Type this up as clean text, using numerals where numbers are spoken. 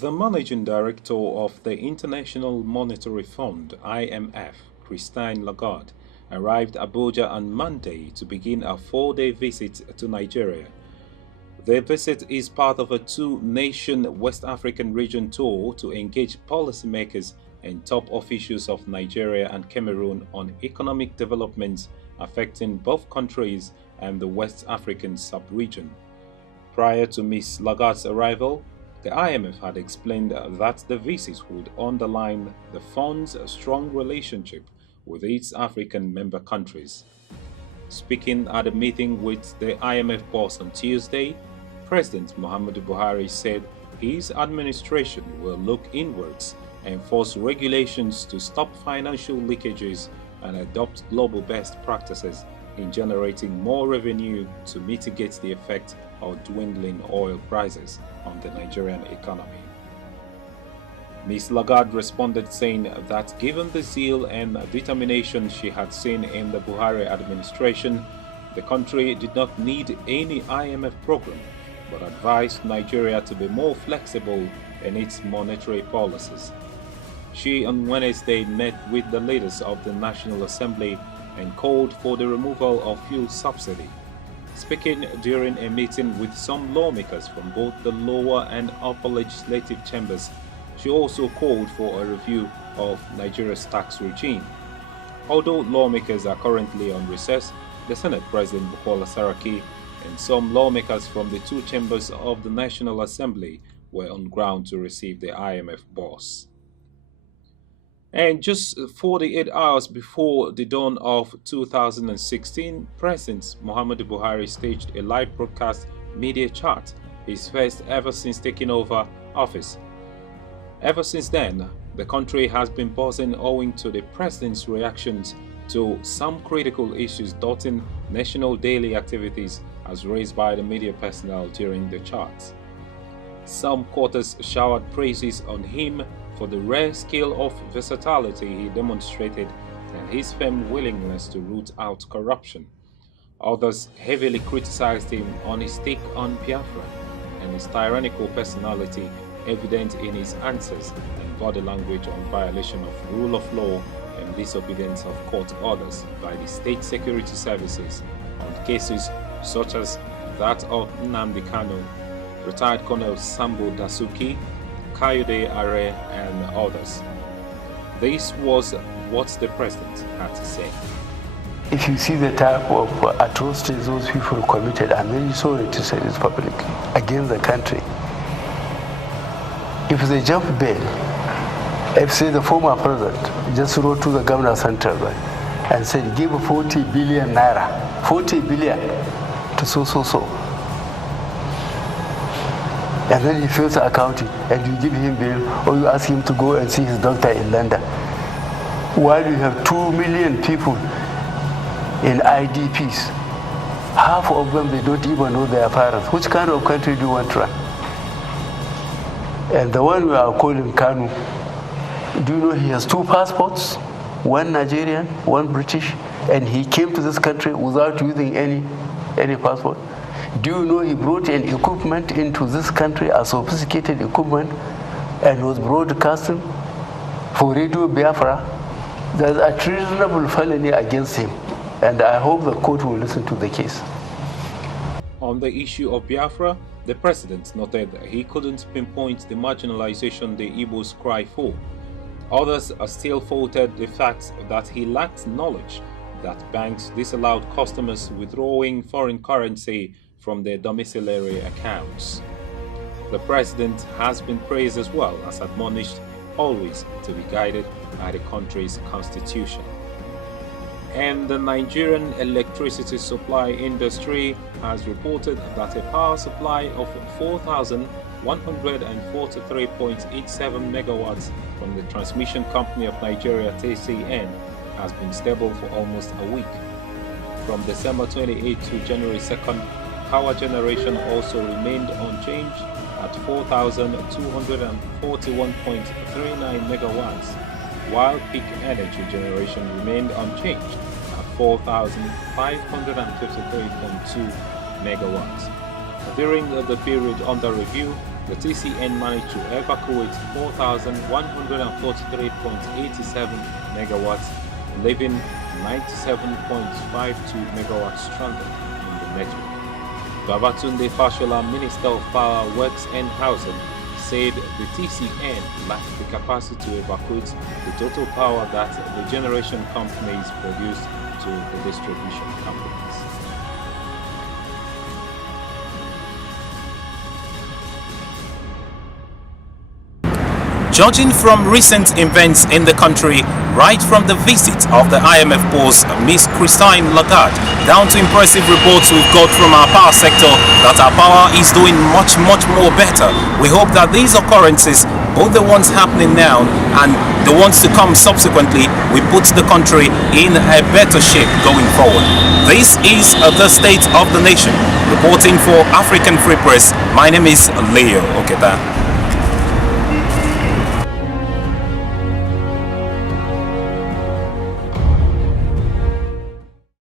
The managing director of the International Monetary Fund (IMF), Christine Lagarde, arrived Abuja on Monday to begin a four-day visit to Nigeria. The visit is part of a two-nation West African region tour to engage policymakers and top officials of Nigeria and Cameroon on economic developments affecting both countries and the West African sub-region. Prior to Ms. Lagarde's arrival, the IMF had explained that the visit would underline the fund's strong relationship with its African member countries. Speaking at a meeting with the IMF boss on Tuesday, President Muhammadu Buhari said his administration will look inwards, enforce regulations to stop financial leakages, and adopt global best practices in generating more revenue to mitigate the effect of dwindling oil prices on the Nigerian economy. Ms. Lagarde responded saying that given the zeal and determination she had seen in the Buhari administration, the country did not need any IMF program, but advised Nigeria to be more flexible in its monetary policies. She on Wednesday met with the leaders of the National Assembly and called for the removal of fuel subsidy. Speaking during a meeting with some lawmakers from both the lower and upper legislative chambers, she also called for a review of Nigeria's tax regime. Although lawmakers are currently on recess, the Senate President Bukola Saraki and some lawmakers from the two chambers of the National Assembly were on ground to receive the IMF boss. And just 48 hours before the dawn of 2016, President Muhammadu Buhari staged a live broadcast media chat, his first ever since taking over office. Ever since then, the country has been buzzing owing to the president's reactions to some critical issues dotting national daily activities as raised by the media personnel during the chat. Some quarters showered praises on him for the rare scale of versatility he demonstrated and his firm willingness to root out corruption. Others heavily criticized him on his take on Biafra and his tyrannical personality evident in his answers and body language on violation of rule of law and disobedience of court orders by the state security services on cases such as that of Nnamdi Kanu, retired Colonel Sambo Dasuki, Kayode Are, and others. This was what the president had to say. If you see the type of atrocities those people committed, I'm very sorry to say this publicly, against the country. If they jump bail, if say the former president just wrote to the governor of Central Bank and said, give 40 billion naira, 40 billion to so. And then he fails to account it, and you give him bail, or you ask him to go and see his doctor in London. While you have 2 million people in IDPs, half of them they don't even know their parents. Which kind of country do you want to run? And the one we are calling Kanu, do you know he has 2 passports? One Nigerian, one British, and he came to this country without using any passport. Do you know he brought an equipment into this country, a sophisticated equipment, and was broadcasting for Radio Biafra? There's a treasonable felony against him, and I hope the court will listen to the case. On the issue of Biafra, the president noted that he couldn't pinpoint the marginalization the Igbos cry for. Others are still faulted the fact that he lacked knowledge that banks disallowed customers withdrawing foreign currency from their domiciliary accounts. The president has been praised as well as admonished always to be guided by the country's constitution. And the Nigerian electricity supply industry has reported that a power supply of 4,143.87 megawatts from the Transmission Company of Nigeria (TCN) has been stable for almost a week. From December 28 to January 2nd, power generation also remained unchanged at 4,241.39 megawatts, while peak energy generation remained unchanged at 4,553.2 megawatts. During the period under review, the TCN managed to evacuate 4,143.87 megawatts, leaving 97.52 megawatts stranded in the network. Babatunde Fashola, Minister of Power, Works and Housing, said the TCN lacked the capacity to evacuate the total power that the generation companies produced to the distribution companies. Judging from recent events in the country, right from the visit of the IMF boss, Ms. Christine Lagarde, down to impressive reports we've got from our power sector that our power is doing much more better. We hope that these occurrences, both the ones happening now and the ones to come subsequently, will put the country in a better shape going forward. This is the state of the nation. Reporting for African Free Press, my name is Leo Oketa.